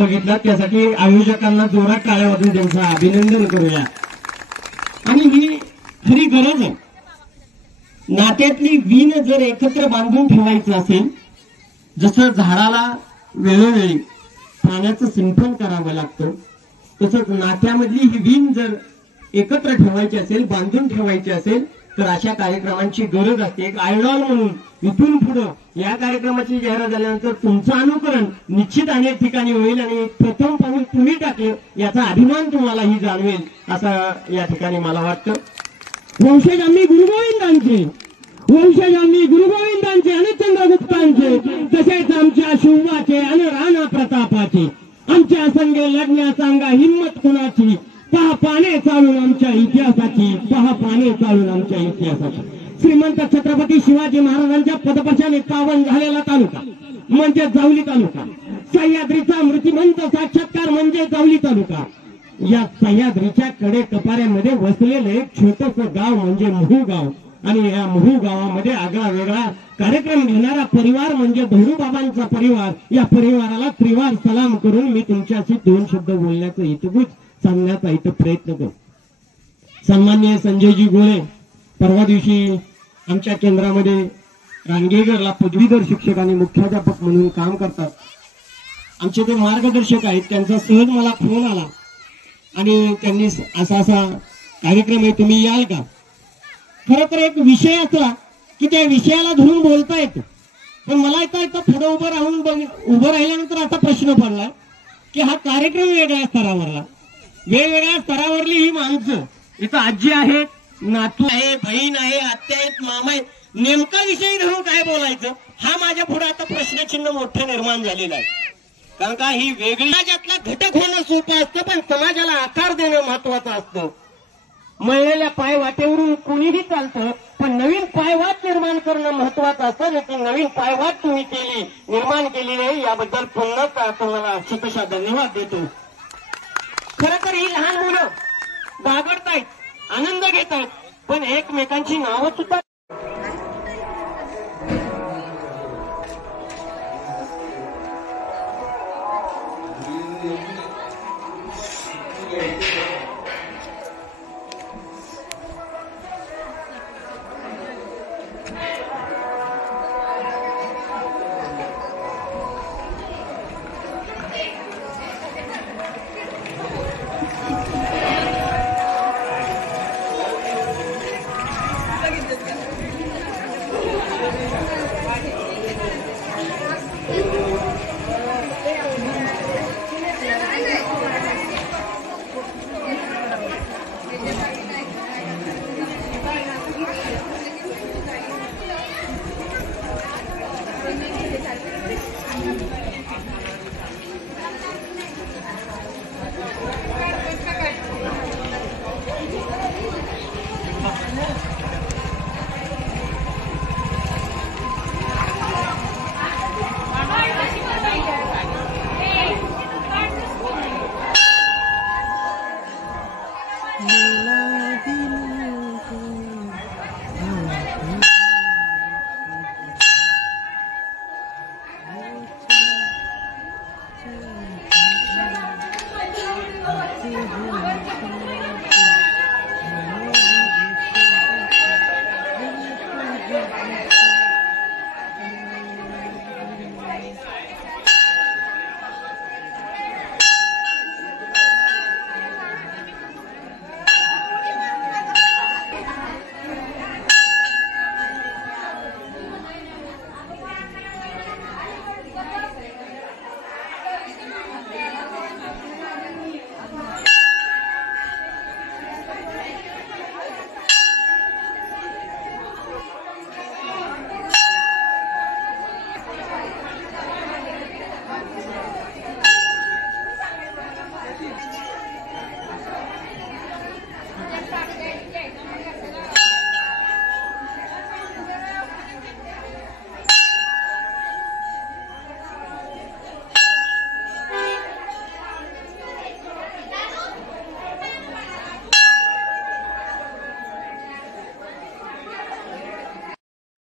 बघितला, त्यासाठी आयोजकांना जोरात टाळ्या वाजून त्यांचं अभिनंदन करूया। आणि ही खरी गरज आहे, नात्यातली वीण जर एकत्र बांधून ठेवायचं असेल, जसं झाडाला वेळोवेळी पाण्याचं सिंचन करावं लागतं, तसंच नात्यामधली ही वीण जर एकत्र ठेवायची असेल, बांधून ठेवायची असेल, तर अशा कार्यक्रमांची गरज असते। एक आयडॉल म्हणून इथून पुढे या कार्यक्रमाची जाहिरात झाल्यानंतर तुमचं अनुकरण निश्चित अनेक ठिकाणी होईल आणि प्रथम पाऊल तुम्ही टाकलं याचा अभिमान तुम्हालाही जाणवेल असं या ठिकाणी मला वाटतं। वंशज आम्ही गुरुगोविंदांचे, वंशज आम्ही गुरुगोविंदांचे आणि चंद्रगुप्तांचे, तसेच आमच्या शिवाचे आणि राणा प्रतापाचे, आमच्या संगे लढण्यास सांगा हिम्मत कुणाची, पहा पाने चालून आमच्या इतिहासाची, पहा पाने चालून आमच्या इतिहासाची। श्रीमंत छत्रपती शिवाजी महाराजांच्या पदपशाने पावन झालेला तालुका म्हणजे जावली तालुका, सह्याद्रीचा मूर्तिमंत साक्षात्कार म्हणजे जावली तालुका। या सह्याद्रीच्या कडे कपाऱ्यामध्ये वसलेलं एक छोटंसं गाव म्हणजे महू गाव, आणि या महू गावामध्ये आगळा वेगळा कार्यक्रम घेणारा परिवार म्हणजे धोरूबाबांचा परिवार। या परिवाराला त्रिवार सलाम करून मी तुमच्याशी दोन शब्द बोलण्याचं हितगुज सांगण्याचा इथं प्रयत्न करतो। सन्माननीय संजयजी गोळे परवा दिवशी आमच्या केंद्रामध्ये रांगेगरला पदवीधर शिक्षक आणि मुख्याध्यापक म्हणून काम करतात। आमचे ते मार्गदर्शक आहेत, त्यांचा सहज मला फोन आला आणि त्यांनी असा कार्यक्रम आहे, तुम्ही याल का? खरं तर एक विषय असला की त्या विषयाला धरून बोलता येतं, पण मला इथं पुढे उभं राहिल्यानंतर असा प्रश्न पडला की हा कार्यक्रम वेगळ्या स्तरावरला, वेगवेगळ्या स्तरावरली ही माणसं, इथं आजी आहेत, नातू आहे, बहीण आहे, आत्या आहेत, मामा आहेत, नेमका विषय धरून काय बोलायचं हा माझ्या पुढे आता प्रश्नचिन्ह मोठं निर्माण झालेलं आहे। कारण का ही वेगळी समाजातला घटक होणं सोपं असतं, पण समाजाला आकार देणं महत्वाचं असतं। मळलेल्या पायवाटेवरून कुणीही चालतं, पण नवीन पायवाट निर्माण करणं महत्वाचं असतं आणि ती नवीन पायवाट तुम्ही निर्माण केलेली आहे, याबद्दल पुन्हा तुम्हाला शतशः धन्यवाद देतो। खरं तर ही लहान मुलं बागडतायत, आनंद घेत आहेत, पण एकमेकांची नावं सुद्धा